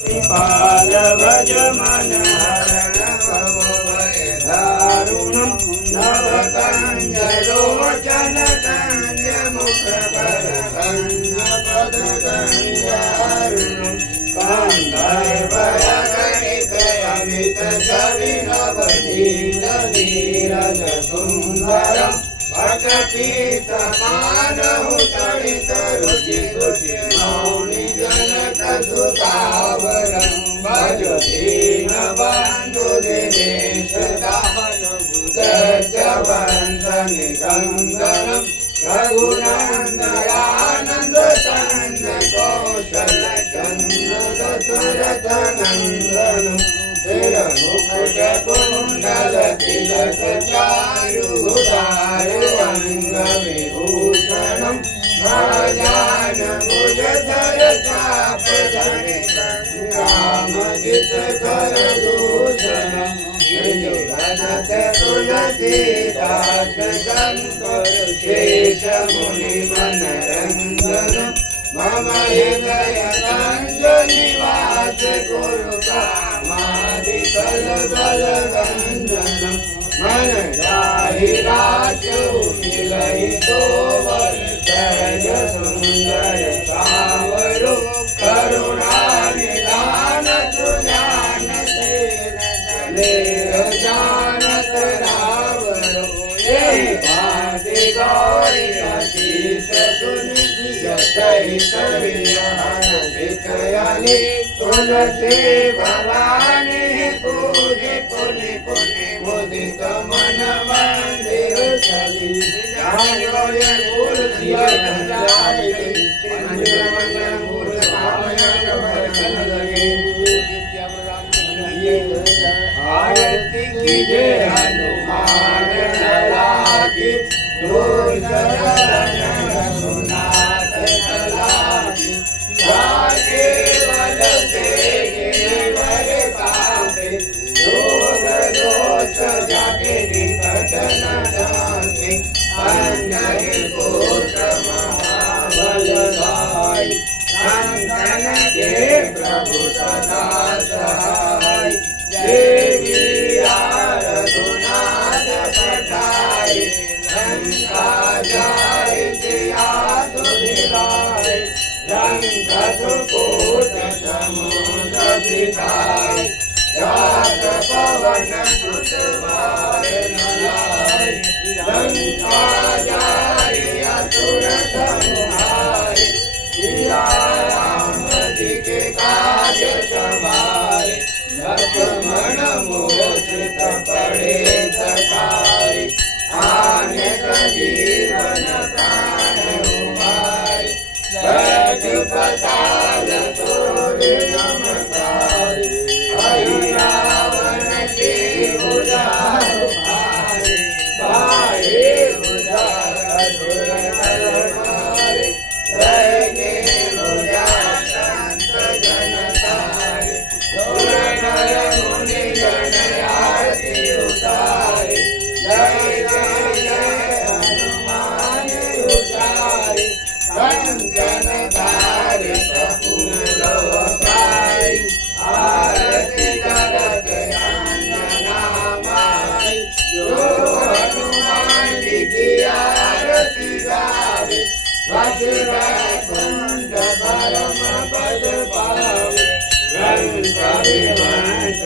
कृपाल भज मन हरण भव भय दारुणम नवकंज लोचन कंज मुख कर कंज पद कंजारुणम कंधर्व गणित अमित छवि नवनील नीरज सुंदरम पटपीत मानहु तड़ित रुचि रुचि मौनि जनक सुतावरं भज दीन बंधु दिनेश दान भुजवंदन निकंदनम रघुनंदनानंद चंद कौशल चंद दशरथ नंदनम मुकुट कुंडल तिलक चारुधार अंग विभूषणम भजान भुज सर चाप धरि रामजित कर दूषणम निजगत तुलसीदास शंकर शेष मुनि मनरंजन मम हृदय कंज निवास कुरु कामादिकल बल गंजनम मन जाहि राजु मिलहि तोवर सहज सुंदर सावरो करुणा निधान सुजान चले जानत रावरो यही बाति गौरी अतीत सुन सहित विकयानी तुलसी भवानी पूजे पुनि पुनि मुदित मन मंदिर चली मंदिर मंगल मूर्त आरती कीजे हनुमान लला की दूर सुनात कला की जाके बल से गिरवर कापे योग दोष जाके निकट न जाके अंजनी पुत्र महाबलधाई संतन के प्रभु सदा सहाय देवी रघुनाथ पठाई लंका जाय सिया सुधिराय लंका सुकोट समुद्र बिठाई जात पवन सुत बार नलाय लंका जाय असुर संहाय सिया राम जी के काज सवारे लक्ष्मण मूर्छित पड़े सखारे आने जीवन प्राण उबारे बैठ पताल तोड़ नमस्कार हरि रावण के उदार भारे भारे उदार असुर नर मारे रहने उदार संत जन तारे सुर नर मुनि गण आरती उतारे जय जय जय हनुमान उचारे कंचन धारि कपूर लोकाई आरती करत अंजना माई जो हनुमान जी की आरती गावे बस वैकुंठ परम पद पावे रंग विमंश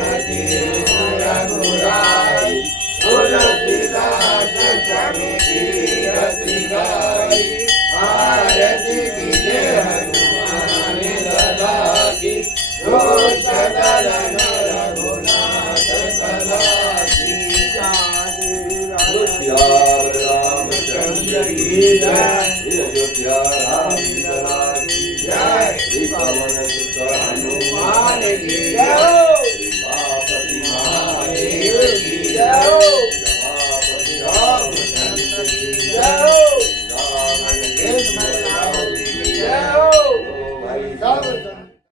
रघुराई तुलसीदास चमकी रति गाई आरती कीजे हनुमान लला की दोष दलन रघुनाथ कला की रामचंद्र की जय अयोध्या राम की जय हनुमान की जय।